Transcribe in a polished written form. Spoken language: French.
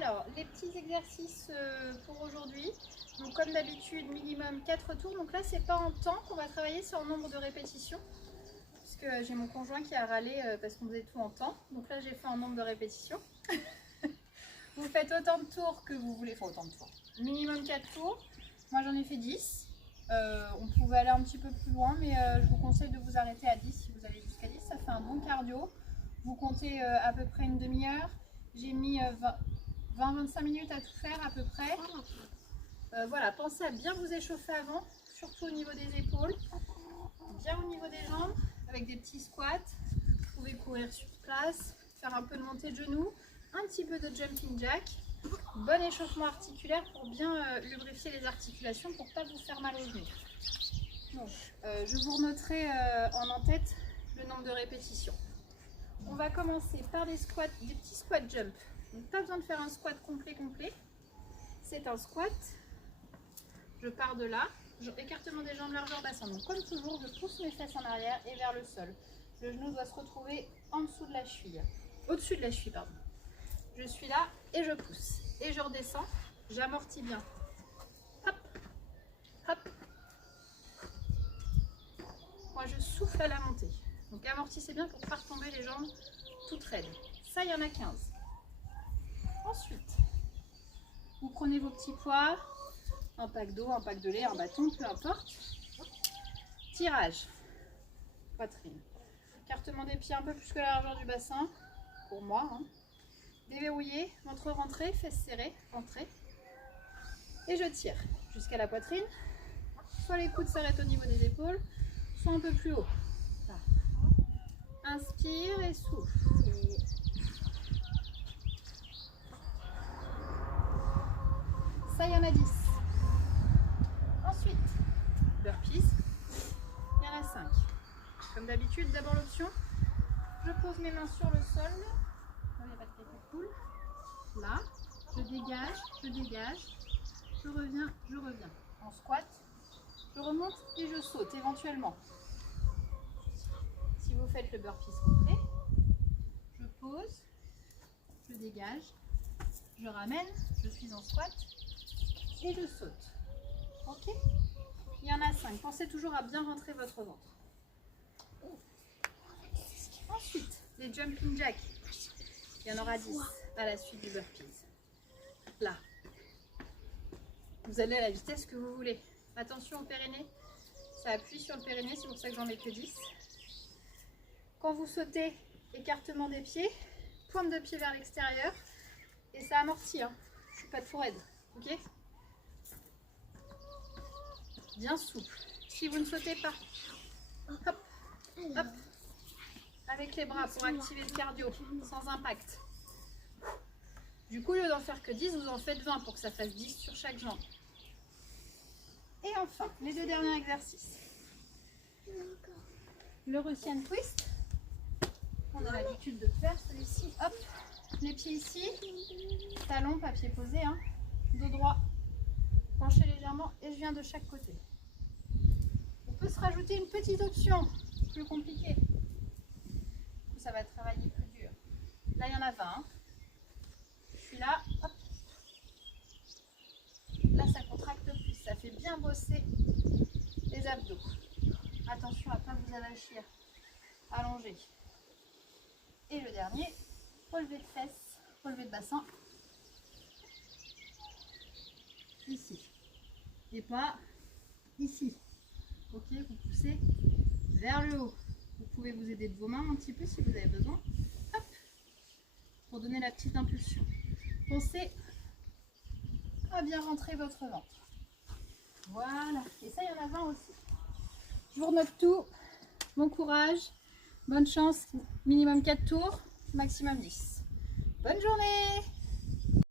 Alors, les petits exercices pour aujourd'hui. Donc comme d'habitude, minimum 4 tours. Donc là, c'est pas en temps qu'on va travailler, c'est en nombre de répétitions. Puisque j'ai mon conjoint qui a râlé parce qu'on faisait tout en temps. Donc là, j'ai fait en nombre de répétitions. Vous faites autant de tours que vous voulez. Enfin, autant de tours. Minimum 4 tours. Moi, j'en ai fait 10. On pouvait aller un petit peu plus loin, mais je vous conseille de vous arrêter à 10 si vous allez jusqu'à 10. Ça fait un bon cardio. Vous comptez à peu près une demi-heure. J'ai mis 20-25 minutes à tout faire à peu près. Voilà, pensez à bien vous échauffer avant, surtout au niveau des épaules, bien au niveau des jambes, avec des petits squats. Vous pouvez courir sur place, faire un peu de montée de genoux, un petit peu de jumping jack. Bon échauffement articulaire pour bien lubrifier les articulations pour ne pas vous faire mal aux genoux. Donc, je vous renoterai en tête le nombre de répétitions. On va commencer par des squats, des petits squats jump. Donc pas besoin de faire un squat complet. C'est un squat. Je pars de là. Écartement des jambes, largeur bassin. Donc comme toujours, je pousse mes fesses en arrière et vers le sol. Le genou doit se retrouver en dessous de la cheville. Au-dessus de la cheville, pardon. Je suis là et je pousse. Et je redescends. J'amortis bien. Hop, hop. Moi, je souffle à la montée. Donc amortissez bien pour ne pas retomber les jambes toutes raides. Ça, il y en a 15. Ensuite, vous prenez vos petits poids, un pack d'eau, un pack de lait, un bâton, peu importe. Tirage, poitrine. Écartement des pieds un peu plus que la largeur du bassin, pour moi. Déverrouillé, ventre rentré, fesses serrées, rentrée. Et je tire jusqu'à la poitrine. Soit les coudes s'arrêtent au niveau des épaules, soit un peu plus haut. Là. Inspire et souffle. Ça, il y en a 10. Ensuite, burpees, il y en a 5. Comme d'habitude, d'abord l'option, je pose mes mains sur le sol. Là, il n'y a pas de quelque qui coule. Là, je dégage, je reviens. En squat, je remonte et je saute éventuellement. Si vous faites le burpees complet, je pose, je dégage, je ramène, je suis en squat. Et je saute. Ok? Il y en a 5. Pensez toujours à bien rentrer votre ventre. Ensuite, les jumping jacks. Il y en aura 10 à la suite du burpees. Là. Vous allez à la vitesse que vous voulez. Attention au périnée. Ça appuie sur le périnée, c'est pour ça que j'en mets que 10. Quand vous sautez, écartement des pieds, pointe de pied vers l'extérieur. Et ça amortit. Je ne suis pas de fou raide. Ok? Bien souple. Si vous ne sautez pas, hop, hop, avec les bras pour activer le cardio, sans impact. Du coup, au lieu d'en faire que 10, vous en faites 20 pour que ça fasse 10 sur chaque jambe. Et enfin, les deux derniers exercices. Le Russian twist. On a l'habitude de faire celui-ci. Hop, les pieds ici, talons, pas pied posé, dos droit. Penchez légèrement et je viens de chaque côté. On peut se rajouter une petite option plus compliquée. Ça va travailler plus dur. Là, il y en a 20. Je suis là. Hop. Là, ça contracte plus. Ça fait bien bosser les abdos. Attention à ne pas vous avachir. Allongez. Et le dernier, relevé de fesses, relevé de bassin. Ici. Et pas ici. Ok, vous poussez vers le haut. Vous pouvez vous aider de vos mains un petit peu si vous avez besoin. Hop, pour donner la petite impulsion. Pensez à bien rentrer votre ventre. Voilà. Et ça, il y en a 20 aussi. Je vous renote tout. Bon courage. Bonne chance. Minimum 4 tours. Maximum 10. Bonne journée.